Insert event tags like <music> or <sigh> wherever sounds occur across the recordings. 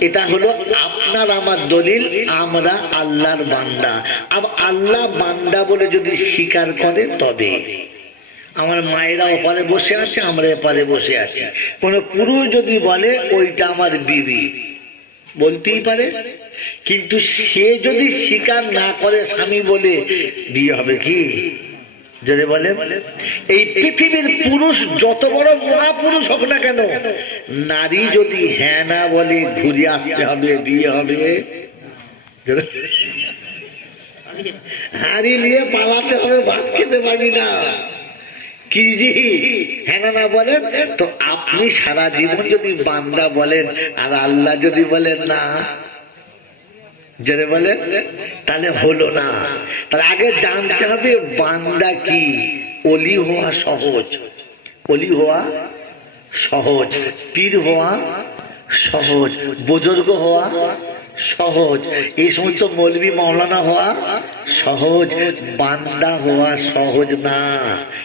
এটা হলো আপনার আমার দলিল, আমরা আল্লাহর বান্দা। আব আল্লাহ বান্দা বলে যদি স্বীকার করে, তবে। আমার মায়েরা ওপারে বসে আছে, আমরা এপারে বসে আছি। কোন পুরুষ যদি বলে, ওইটা আমার বিবি, বলতেই পারে। কিন্তু সে যদি স্বীকার না করে, স্বামী বলে, বিয়ে হবে কি? যদি বলে, এই পৃথিবীর পুরুষ যত বড় মহাপুরুষ হোক না কেন, নারী যদি হ্যাঁ না বলে ঘুরে আসতে হবে, বিয়ে হবে, হাড়ি নিয়ে পালাতে হবে, ভাত খেতে পারি না। কি জি? হ্যাঁ না বলেন, তো আপনি সারা জীবন যদি বান্দা বলেন, আর আল্লাহ যদি বলেন না যদি বলে, তাহলে হলো না। তার আগে জানতে হবে বান্দা কি। অলি হওয়া সহজ। অলি হওয়া সহজ। পীর হওয়া সহজ। বুজুর্গ হওয়া সহজ। এই সমস্ত মৌলবী মৌলানা হওয়া সহজ। বান্দা হওয়া সহজ না।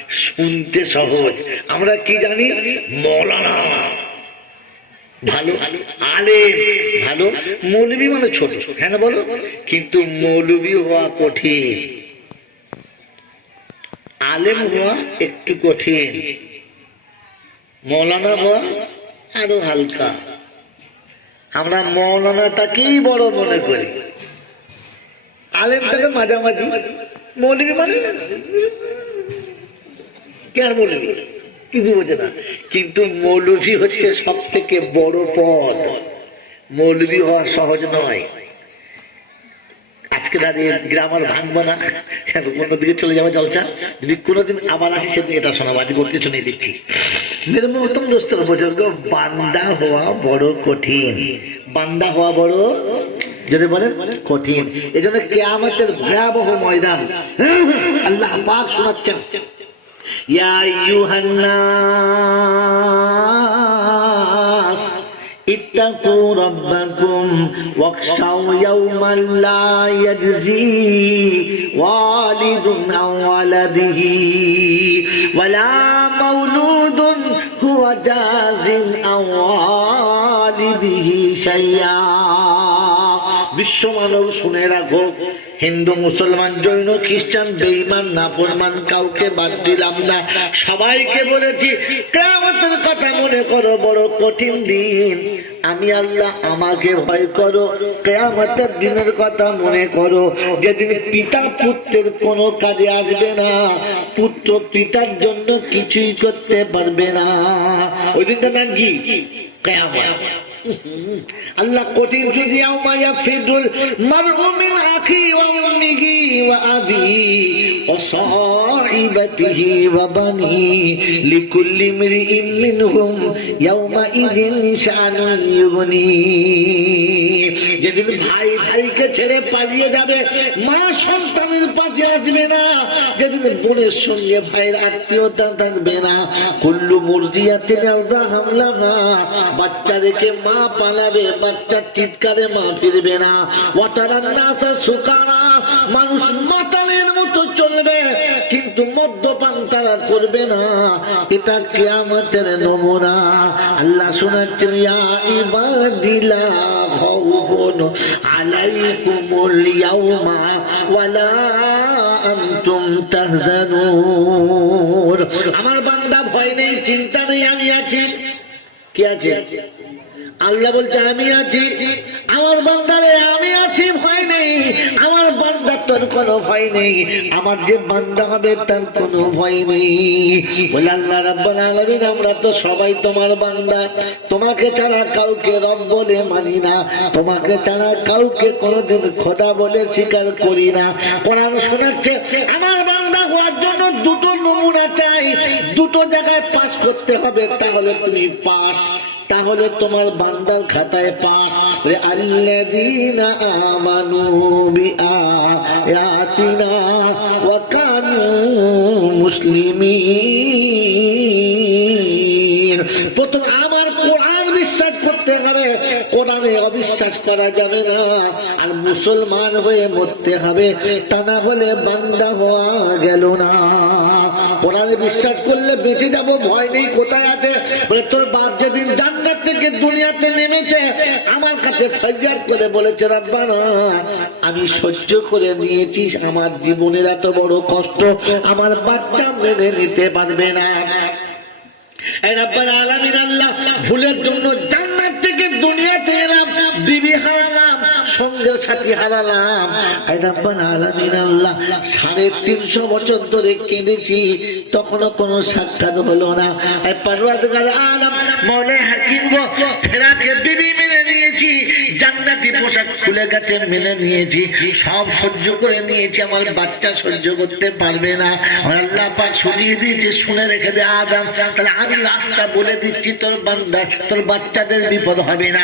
শুনতে সহজ। আমরা কি জানি? মৌলানা ভালো, আলেম, ভালো, মৌলবী মানে ছোট হ্যাঁ বলো? কিন্তু মৌলবী হওয়া কঠিন। আলেম হওয়া একটু কঠিন। মৌলানা হওয়া আরও হালকা। আমরা মৌলানাটাকেই বড় মনে করি। আলেমটাকে মাঝামাঝি। মৌলবি মানে কে আর মৌলবী? কিছু বোঝে না কিন্তু মৌলভী হচ্ছে সব থেকে বড় পদ। মৌলভী হওয়া সহজ নয়। আজকে দাঁড়িয়ে গ্রামার ভাঙবো না। অন্যদিকে চলে যাব জলসা। যদি কোনোদিন আবার আসি সেদিন এটা শোনাবো। আজকে ওর কিছু নেই দেখছি মেরে উত্তম দোস্তর বুজুর্গ, বান্দা হওয়া বড় কঠিন। বান্দা হওয়া বড় যদি বলেন, কঠিন। এই জন্য কেয়ামতের ভয়াবহ ময়দান। আল্লাহ পাক শোনাচ্ছেন। বিশ্ব মানব শুনে রাখো হিন্দু, মুসলমান, জৈন, খ্রিস্টান বেইমান নাফরমান, কাউকে বাদ দিলাম না। সবাইকে বলেছি, কেয়ামতের কথা মনে করো, বড় কঠিন দিন। আমি আল্লাহ, আমাকে ভয় করো। কেয়ামতের দিনের কথা মনে করো। যেদিন পিতা পুত্রের কোনো কাজে আসবে না, পুত্র পিতার জন্য কিছুই করতে পারবে না। ওই দিনটা নাম কি? কেয়ামত। আল্লাহ কঠিন যদি আমায়া ফিদুল মারহুমিন আখি ওয়া উম্মিহি ওয়া আবি ওয়া সাহিবাতিহি ওয়া বানি লিকুল্লি ইমরিইম মিনহুম ইয়াওমা ইযিন শানুন ইউগনি যেদিন ভাই ভাইকে ছেড়ে পালিয়ে যাবে, মা সন্তানের পাশে আসবে না। যেদিন বোনের সঙ্গে ভাইয়ের আত্মীয়তা থাকবে না, কুল্লু মুরজিয়াতে হামলা বাচ্চা রেখে মা পালাবে বাচ্চার চিৎকারে মা ফিরবে না। ওয়াতারান নাসা সুকারা, মানুষ মাতালের মতো চলবে, কিন্তু মদ্যপান তারা করবে না। এটা কিয়ামতের নমুনা। আল্লাহ শোনাচ্ছেন, ইয়া ইবাদিলা খাউফুন عليكم ইয়াউমা ওয়ালা আনতুম তাহজানুন আমার বান্দা ভয় নেই, চিন্তা নেই, আমি আছি। কি আছে? আল্লাহ বলছে, আমি আছি। আমার বান্দারে আমি আছি, ভয় তোর কোনো ভয় নেই। আমার যে বান্দা হবে, তার কোনো ভয় নেই। আল্লাহ রাব্বাল আলামিন, আমরা তো সবাই তোমার বান্দা। তোমাকে ছাড়া কাউকে রব বলে মানি না। তোমাকে ছাড়া কাউকে কোনোদিন খোদা বলে স্বীকার করি না। কোরআন শোনাচ্ছে, আমার বান্দা হওয়ার জন্য দুটো নমুনা চাই। দুটো জায়গায় পাস করতে হবে, তাহলে তুমি পাস। তাহলে তোমার বান্দার খাতায় পাস। আল্লাযীনা আমানু প্রথম আমার কোরআন বিশ্বাস করতে হবে, কোরআনে অবিশ্বাস করা যাবে না। আর মুসলমান হয়ে মরতে হবে, তা না হলে বান্দা হওয়া গেল না। কোরআনে বিশ্বাস করলে বেঁচে যাব, ভয় নেই, কোথায় আছে? তোর বাপ যেদিন জান্নাত থেকে দুনিয়াতে নেমেছে, আমার কাছে ফরিয়াদ করে বলেছে, রাব্বানা, আমি সহ্য করে নিয়েছি আমার জীবনের এত বড় কষ্ট, আমার বাচ্চা মেনে নিতে পারবে না। আল্লাহ, ভুলের জন্য জান্নাত থেকে দুনিয়াতে এলাম, বিবি হারালাম সঙ্গের সাথী হারালাম। আলামিন আল্লাহ, সাড়ে তিনশো বছর ধরে কেঁদেছি, তখনও কোনো সাক্ষাৎ হলো না। আলম ফেরাকে বিবি মেনে নিয়েছি, জান্নাতি পোশাক খুলে গেছে, মেনে নিয়েছি। সব সহ্য করে নিয়েছি, আমার বাচ্চা সহ্য করতে পারবে না। আল্লাহ পাক শুনিয়ে দিয়েছে, শুনে রেখে দে আদম। তাহলে আমি রাস্তা বলে দিচ্ছি, তোর বান্দা, তোর বাচ্চাদের বিপদ হবে না।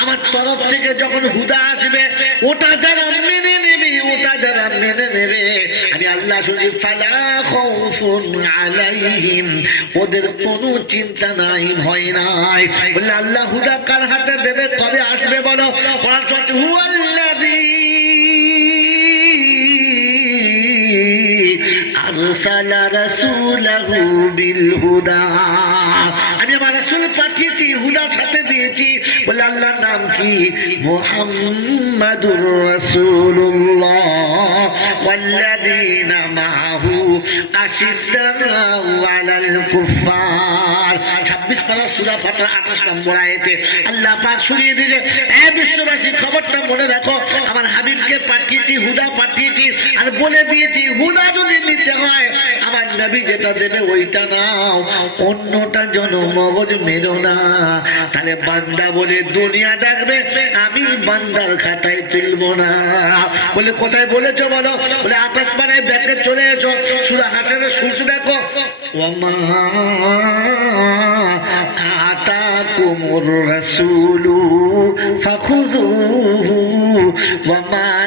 আমার তরফ থেকে যখন হুদা আসবে, ওটা যারা মেনে নেবে, ওটা যারা মেনে নেবে। আমি আল্লাহ শুনি আলাইহিম। ওদের কোনো চিন্তা নাই, ভয় নাই। বলে আল্লাহ হুদা কার হাতে দেবে, কবে আসবে বলো? হুয়াল্লাযী আরসালা হুদা আমি আমার রাসূল পাঠিয়েছি হুদা সাথে দিয়েছি। বলে আল্লাহর নাম কি? মুহাম্মাদুর কুফার 26 পারা সূরা ফাতিহা 28 নম্বর আয়াতে আল্লাহ শুনিয়ে দিলে এ বিশ্ববাসী, খবরটা মনে রাখো, আমার হাবিবকে পাঠিয়েছি, হুদা পাঠিয়েছি, আর বলে দিয়েছি, হুদা যদি নিতে হয় আমার নবী যেটা দেবে ওইটা নাও। অন্যটা জন মগজ মেরো না। তাহলে বান্দা বলে, দুনিয়া দেখবে, আমি বান্দার খাতায় তুলবো না। বলে, কোথায় বলেছ বলো? বলে আকাশ পাড়ায় ব্যাগে চলে এসো। সুরা হাসানের সূর্য দেখো। ওমা আতাকুমুর রাসূলু ফাখুযুহু। ওমা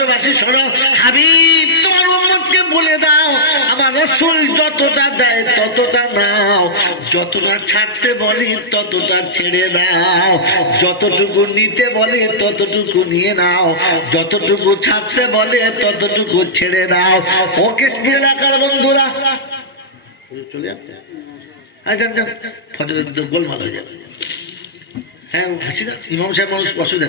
অবিশ্ববাসী শোনো। হাবিব, তোমার উম্মতকে বলে দাও, আমার রাসূল যতটা দেয় ততটা নাও। যতটা ছাড়তে বলি ততটা ছেড়ে দাও। যতটুকু নিতে বলে ততটুকু নিয়ে নাও। যতটুকু ছাড়তে বলে ততটুকু ছেড়ে দাও। ওকে এলাকার বন্ধুরা। চলে যাচ্ছে। গোলমাল হয়ে যাবে। হ্যাঁ হাসি ইমাম সাহেব মানুষ অসুবিধা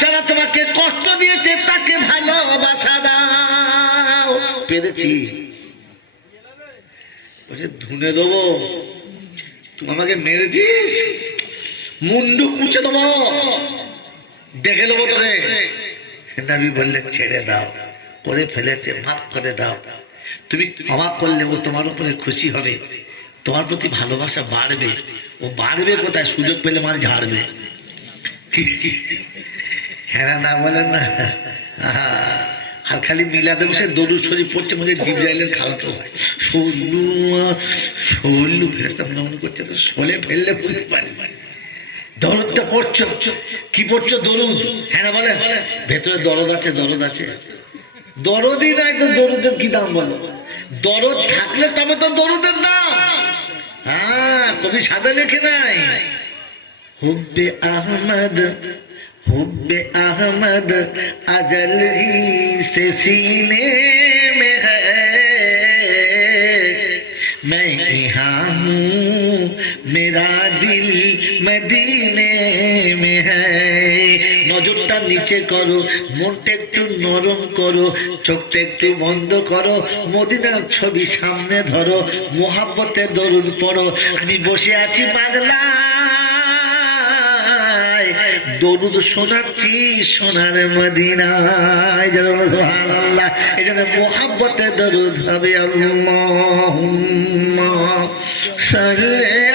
যারা তোমাকে কষ্ট দিয়েছে, তাকে ভালোবাসা দাও। পেরেছি। ধুনে দেবো। তুই আমাকে মেরেছিস? মুন্ডু কুচে দেবো। দেখে নেব তোরে নবী বললে, ছেড়ে দাও। করে ফেলেছে, মাফ করে দাও। তুমি ক্ষমা করলে ও তোমার উপরে খুশি হবে। তোমার প্রতি ভালোবাসা বাড়বে। ও বাড়বে কোথায়? সুযোগ পেলে মানে ঝাড়বে। হ্যাঁ না বলেন না। আর খালি মিলাদে বসে দরুদ শরীফ পড়ছে মধ্যে জিব্রাইলের খাওয়াতে হয় সল্লু সল্লু ফেরেস্তা মনে মনে করছে তো শোলে ফেললে বুঝতে পারি। দরদটা পড়ছো? কি পড়ছো দরুদ? হ্যাঁ বলে ভেতরে দরদ আছে দরদ আছে। দরদই নাই তো দরুদের কি দাম বলো? দরদ থাকলে তবে তো দরুদের দাম হ্যাঁ কবি সাদা লেখে নাই। হুব্বে আহমদ حب احمد اجل ہی سے سینے میں ہے میں یہاں ہوں میرا নজরটা নিচে করো মনটা একটু নরম করো চোখটা একটু বন্ধ করো, মদিনার ছবি সামনে ধরো মোহাব্বতে দরুদ পড়ো। আমি বসে আছি পাগলা। দরুদ শোনাচ্ছি সোনার মদিনায়। সুবহানাল্লাহ। এখানে মোহাব্বতে দরুদ হবে আল্লাহ। সাল্লি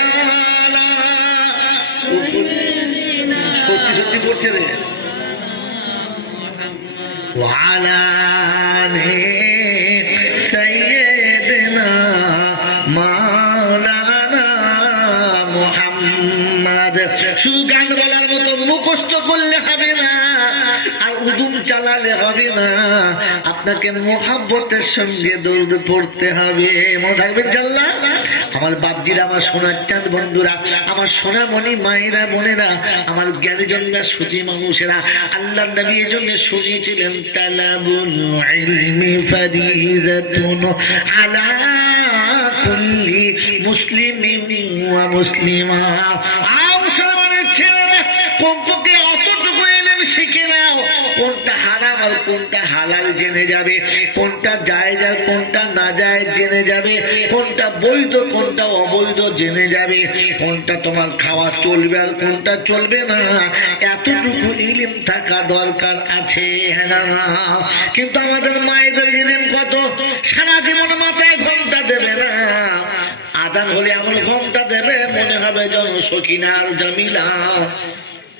উদুম চালালে হবে না। আপনাকে মোহাব্বতের সঙ্গে দৌড় পড়তে হবে। মনে থাকবে চাল্লা আমার বাপজিরা, আমার সোনার চাঁদ বন্ধুরা, আমার সোনামণি মায়েরা, বোনেরা, আমার জ্ঞানীজনরা সুতি মানুষেরা আল্লাহ নবী এই জন্য শুনিয়েছিলেন, তালাবুল ইলমি ফারিজাতুন আলা কুল্লি মুসলিমিন ওয়া মুসলিমা আ মুসলমানের ছেলেরা কমপক্ষে অতটুকু এলেম শিখে নাও কোনটা হারাম আর কোনটা হালাল জেনে যাবে, কোনটা জায়েজ আর কোনটা না জায়েজ জেনে যাবে, কোনটা বৈধ, কোনটা অবৈধ জেনে যাবে, কোনটা তোমার খাওয়া চলবে আর কোনটা চলবে না। এতটুকু ইলিম থাকা দরকার আছে হ্যাঁ কিন্তু আমাদের মায়েদের ইলিম কত? সারা জীবন মাথায় ঘণ্টা দেবে না। আদান হলে এমন ঘণ্টা দেবে, মনে হবে জন সকিনার জমিলা।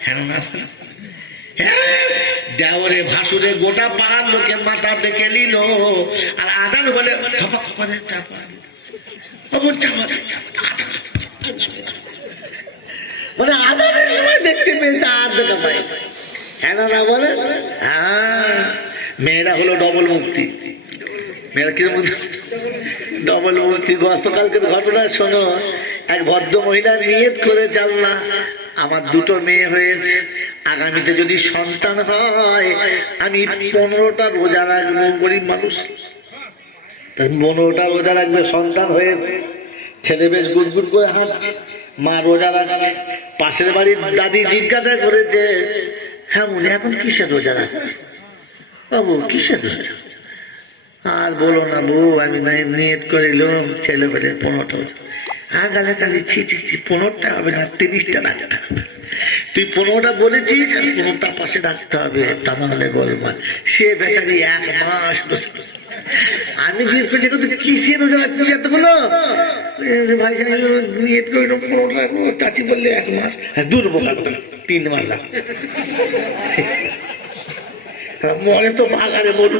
হ্যাঁ? দেওরে ভাসুরে গোটা পাড়ার লোকে মাথা দেখে নিল আর আদান বলে খপা খপা চাপা। মানে আদানের সময় দেখতে পেয়েছে আর দেখা হ্যাঁ না বলে হ্যাঁ মেয়েরা হলো ডবল মুক্তি মেয়েরা কীরকম ডবল মুক্তি গতকালকের ঘটনা শোনো এক ভদ্র মহিলা নিয়ত করে চাল না আমার দুটো মেয়ে হয়েছে আগামীতে যদি সন্তান হয়, আমি পনেরোটা রোজা রাখব গরিব মানুষ। পনেরোটা রোজা রাখবে সন্তান হয়েছে ছেলে বেশ গুড়গুড় করে হাঁটছে। মা রোজা রাখছে। পাশের বাড়ির দাদি জিজ্ঞাসা করেছে হ্যাঁ মনে, এখন কিসের রোজা রাখছে বাবু কিসের রোজা আর বলো না বউ, আমি নিয়ত করিলাম ছেলে পেলে পনেরোটা হ্যাঁ গালে ছি ছি ছি, পনেরোটা হবে না, তিরিশটা রাখতে হবে। তুই পনেরোটা বলেছিস তার পাশে রাখতে হবে তা নাহলে বলবা সে বেচারি এক মাস। আমি জিজ্ঞেস করছি, "এটা তুই কিসের রোজা রাখছিস এতগুলো? ভাই পনেরোটা চাচি বললে এক মাস। হ্যাঁ তিন মাস রাখ। মনে তো বাগানে মরু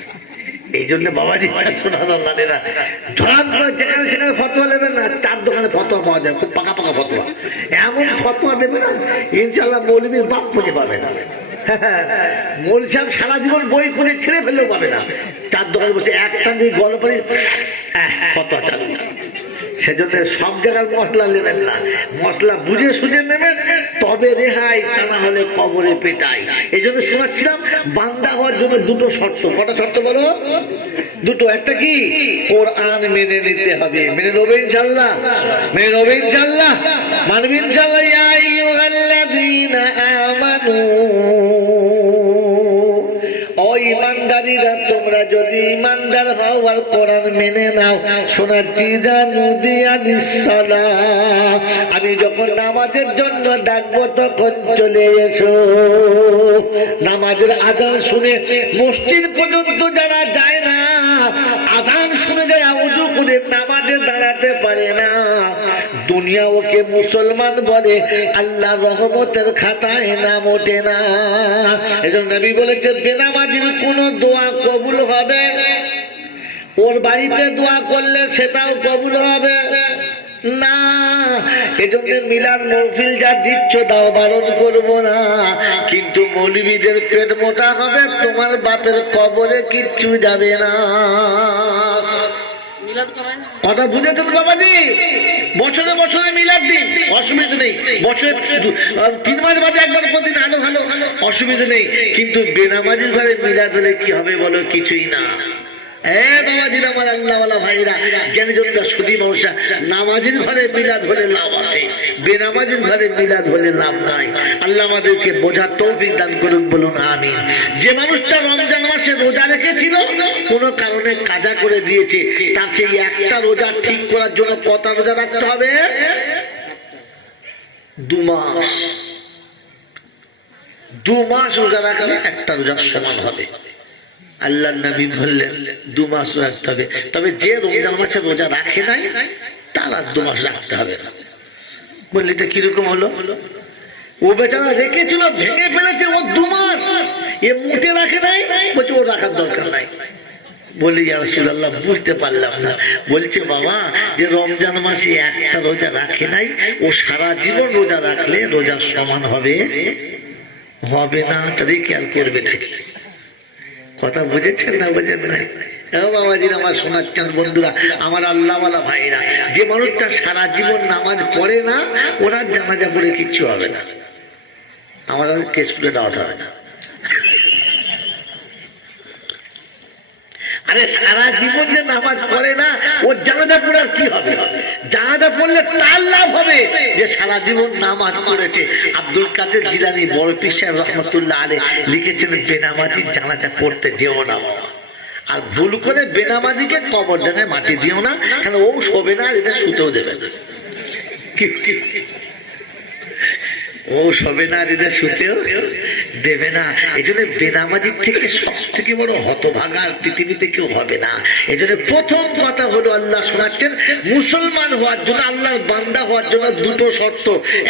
এই জন্য বাবাজি না। যেখানে সেখানে ফতোয়া নেবেন না চার দোকানে ফতোয়া পাওয়া যায় খুব পাকা পাকা ফতোয়া। এমন ফতোয়া দেবে না ইনশাল্লাহ মৌলবীর বাপ খুঁজে পাবে না। <laughs> মৌল সাহেব সারা জীবন বই করে ছেড়ে ফেলেও পাবে না। চার দোকানে বসে একটা দিয়ে গল্প ফতোয়া চালু। সেজন্য সব জায়গার মশলা নেবেন না। মশলা বুঝে সুঝে নেবেন, তবে রেহাই তা না হলে কবরে পেটাই। এই জন্য শোনাচ্ছিলাম, বান্দা হওয়ার জন্য দুটো শর্ত। কটা শর্ত বলো? দুটো। একটা কি? কোরআন মেনে নিতে হবে। মেনে নেবে ইনশাল্লাহ মেনে নেবে ইনশাল্লাহ মানবে ইনশাল্লাহ আমানু। ইমানদারিরা তোমরা যদি ইমানদার হও আর কোরআন মেনে নাও, শোনাচ্ছি আমি যখন নামাজের জন্য ডাকবো, তখন চলে এসো। নামাজের আদান শুনে মসজিদ পর্যন্ত যারা যায় না, আজান শুনে যারা উজু করে নামাজে দাঁড়াতে পারে না। দুনিয়া ওকে মুসলমান বলে আল্লাহ রহমতের খাতায় নাম ওঠে না। এজন্য নবী বলেছে বেনামাজির কোন দোয়া কবুল হবে? ওর বাড়িতে দোয়া করলে সেটাও কবুল হবে? না। এজন্য মিলাদ মহফিল যা দিচ্ছ দাও বারণ করব না। কিন্তু মৌলবীদের পেট মোটা হবে তোমার বাপের কবরে কিচ্ছু যাবে না? কথা বুঝেছেন বাবাজি? বছরে বছরে মিলাদ দিন। অসুবিধা নেই। বছরে তিন মাস বাদে একবার প্রতিদিন আলো ভালো। অসুবিধা নেই। কিন্তু বেনামাজির ঘরে মিলাদ হলে কি হবে বলো কিছুই না। নামাজির ঘরে মিলাদ হলে লাভ আছে। বেনামাজির ঘরে মিলাদ হলে লাভ নাই। আল্লাহ আমাদেরকে বোঝার তৌফিক দান করুন, বলুন আমি যে মানুষটা রমজান মাসে রোজা রেখেছিল, কোনো কারণে কাজা করে দিয়েছে। তার সেই একটা রোজা ঠিক করার জন্য কত রোজা রাখতে হবে? দু মাস। দু মাস রোজা রাখলে একটা রোজার সমান হবে। আল্লাহ নবী বললেন, দু মাস রাখতে হবে। তবে যে রমজান মাসে রোজা রাখে নাই, তার আর দু মাস রাখতে হবে না। বললি এটা কীরকম হলো? ও বেচারা রেখেছিল, ভেঙে ফেলেছে, ও দু মাস। এ মুটে রাখে নাই, বলছে ও রাখার দরকার নাই। বলি আল্লাহ বুঝতে পারলাম না। বলছে, বাবা, যে রমজান মাসে একটা রোজা রাখে নাই, ও সারা জীবন রোজা রাখলে রোজা সমান হবে? হবে না তাদের খেয়াল করবে নাকি। কথা বুঝেছেন না বুঝেন নাই? আমার শোনাচ্ছেন বন্ধুরা, আমার আল্লাহওয়ালা ভাইরা, যে মানুষটা সারা জীবন নামাজ পড়ে না, ওনার জানাজা পড়ে কিচ্ছু হবে না। আমার আর কেস তুলে দেওয়াতে হবে না। আরে সারা জীবন যে নামাজ পড়ে না ওর জানাজা পড়ে আর কি হবে? জানাজা পড়লে তার লাভ হবে যে সারা জীবন নামাজ পড়েছে। আব্দুল কাদের জিলানি বড় পীর রহমতুল্লাহ আলে লিখেছেন, বেনামাজির জানাজা পড়তে যেও না। আর ভুল করে বেনামাজিকে কবর ডাঙায় মাটি দিও না, কেন ও শোবে না আর এদের শুতেও দেবে না। কি- ও না দেবে না। এই জন্য বেনামাজির থেকে সব থেকে বড় হতভাগা পৃথিবীতে কেউ হবে না। এই জন্য প্রথম কথা হলো আল্লাহ শোনাচ্ছেন, মুসলমান হওয়ার জন্য, আল্লাহর বান্দা হওয়ার জন্য দুটো শর্ত।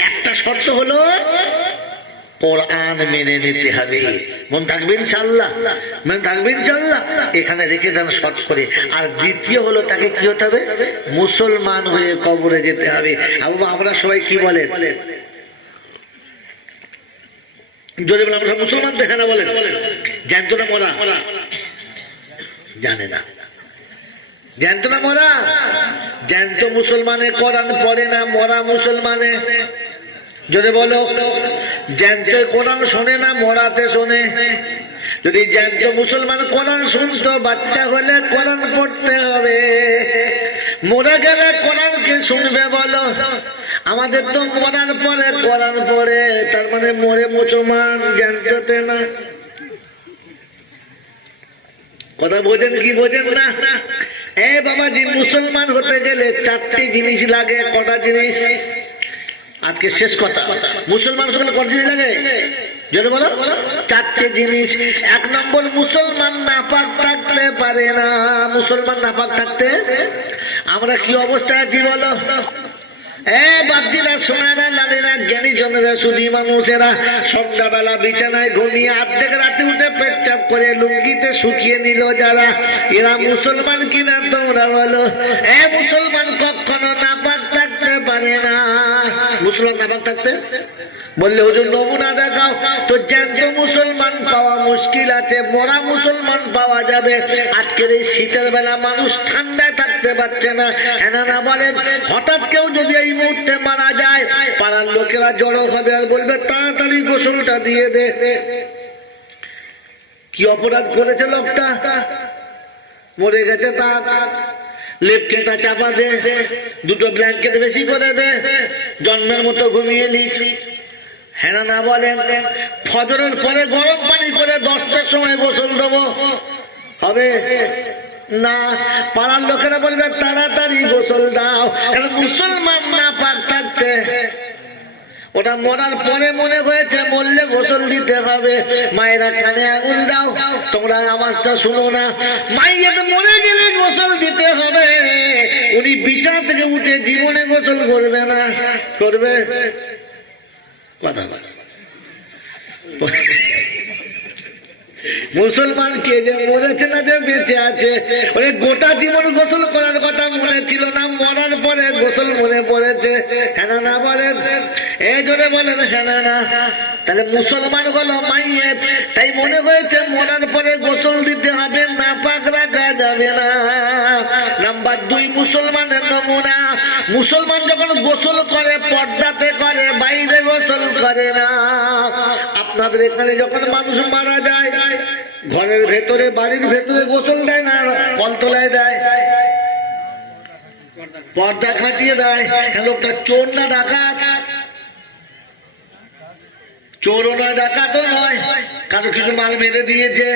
একটা শর্ত হলো, কোরআন মেনে নিতে হবে। মন থাকবে ইনশাল্লাহ মনে থাকবে ইনশাল্লাহ এখানে রেখে দেন শর্ট করে। আর দ্বিতীয় হলো, তাকে কি হতে হবে? মুসলমান হয়ে কবরে যেতে হবে। আবু আমরা সবাই কি বলেন? যদি বলে আমরা মুসলমান দেখে না বলেন। জ্যান্ত না মরা? জানে না। জ্যান্ত না মরা? জ্যান্ত মুসলমানে কোরআন পড়ে না, মরা মুসলমানে? যদি বলো। জ্যান্ত কোরআন শোনে না, মরাতে শোনে? যদি জ্যান্ত মুসলমান কোরআন শুনতো, বাচ্চা হলে কোরআন পড়তে হবে। মরে গেলে কোরআনকে শুনবে বলো? আমাদের তো করার পরে করার পরে, তার মানে মরে মুসলমান জ্ঞানতে না। কথা বোঝেন কি বোঝেন না? এ বাবাজি, মুসলমান হতে গেলে চারটি জিনিস লাগে, কটা জিনিস? আজকে শেষ কথা। মুসলমান হতে গেলে কটা জিনিস লাগে? যদি বলো। চারটে জিনিস। এক নম্বর, মুসলমান নাপাক থাকতে পারে না। মুসলমান নাপাক থাকতে? আমরা কি অবস্থায় আছি বলো? এ বাপজিরা মানুষেরা। সন্ধ্যাবেলা বিছানায় ঘুমিয়ে অর্ধেক রাতে উঠে পেচ্ছাপ করে লুঙ্গিতে শুকিয়ে নিল যারা। এরা মুসলমান কিনা তোমরা বলো। এ, মুসলমান কখনো নাপাক থাকতে পারে না। মুসলমান নাপাক থাকতে? বললে, হুজুর, নমুনা দেখাও। তো জ্যান্ত মুসলমান পাওয়া মুশকিল আছে, মরা মুসলমান পাওয়া যাবে। আজকের এই শীতের বেলা মানুষ ঠান্ডায় থাকতে পারছে না। এনা না বলেন, হঠাৎ কেউ যদি এই মুহূর্তে মারা যায়, পাড়ার লোকেরা জড়ো হবে আর বলবে, তাড়াতাড়ি গোসলটা দিয়ে দে। কি অপরাধ করেছে লোকটা? মরে গেছে তা লেপ কেতা চাপা দে। দুটো ব্ল্যাঙ্কেট বেশি করে দে। জন্মের মতো ঘুমিয়ে লিখ হ্যাঁ না বলেন, ফজরের পরে গরম পানি করে দশটার সময় গোসল দেবো। হবে? না, পাড়ার লোকেরা বলবে, তাড়াতাড়ি গোসল দাও। মুসলমান না পাক থাকতে। ওটা মরার পরে মনে হয়েছে, মরলে গোসল দিতে হবে। মায়েরা কানে আঙুল দাও, তোমরা আওয়াজটা শুনো না। মাইয়াতে মরে গেলে গোসল দিতে হবে। উনি বিচার থেকে উঠে জীবনে গোসল করবে না। করবে? কথা মুসলমান কে যে মরেছে না যে বেঁচে আছে, ওরে গোটা জীবন গোসল করার কথা মনে ছিল না, মরার পরে গোসল মনে পড়েছে। না বলেন এই জন্য বলেন না তাহলে মুসলমান হলো মাইয়ে তাই মনে হয়েছে মরার পরে গোসল দিতে হবে না পাক রাখা যাবে না। নাম্বার দুই, মুসলমানের নমুনা। মুসলমান যখন গোসল করে পর্দাতে করে বাইরে গোসল করে না আপনাদের এখানে যখন মানুষ মারা যায় ঘরের ভেতরে বাড়ির ভেতরে গোসল দেয় না কলতলায় দেয়। পর্দা খাটিয়ে দেয়। হ্যাঁ, লোকটা চোর না ডাকাত? চোরও নয় ডাকাতও নয়। কারও কিছু মাল মেরে দিয়েছে।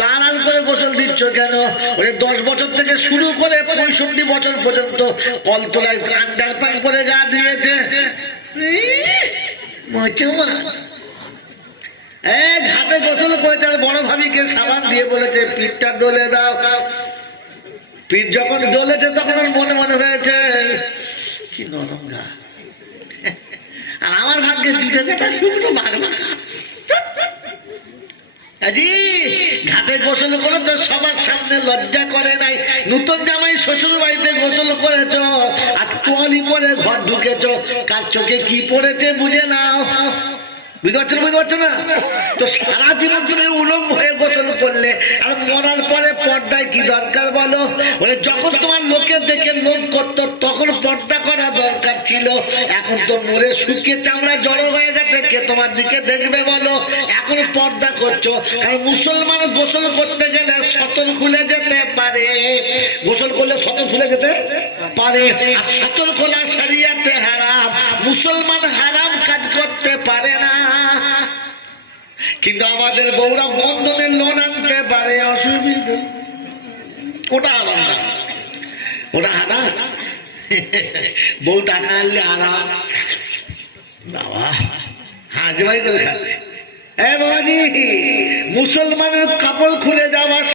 আর করে গোসল দিচ্ছ কেন? ওই দশ বছর থেকে শুরু করে পঁয়ষট্টি বছর পর্যন্ত কলতলায় আন্ডার প্যান্ট করে গা দিয়েছে। ঘাটে গোসল করে তার বড় ভাবিকে সাবান দিয়ে বলেছে, পিঠটা দোলে দাও। পিঠ যখন ডলেছে তখন মনে মনে হয়েছে, কি নরম আর আমার ভাগ্যে পিঠে যেটা শুকনো বারবার। আজি ঘাটে গোসল করে তো সবার সামনে লজ্জা করে নাই। নতুন জামাই শ্বশুর বাড়িতে গোসল করেছ আর তোয়ালি পরে ঘর ঢুকেছ। কার চোখে কি পড়েছে বুঝে নাও। বুঝতে পারছ বুঝতে পারছ না? তো হয়ে গোসল করলে পরে পর্দায় কি দরকার বলো? যখন তোমার তখন পর্দা করা দরকার ছিল। এখন তো হয়ে গেছে, কে তোমার দিকে দেখবে বলো? এখন পর্দা করছ, কারণ মুসলমান গোসল করতে গেলে সতর খুলে যেতে পারে। গোসল করলে সতর খুলে যেতে পারে, আর সতর খোলা সারিয়াতে হারাম। মুসলমান কিন্তু আমাদের বৌরা বন্ধনের লোন আনতে পারে, অসুবিধা ওটা আলাদা। ওটা হারা বউ টাকা আনলে আরাম বাবা, হাজবাই করে খাচ্ছে। এ বাবাজি, মুসলমানের কাপড়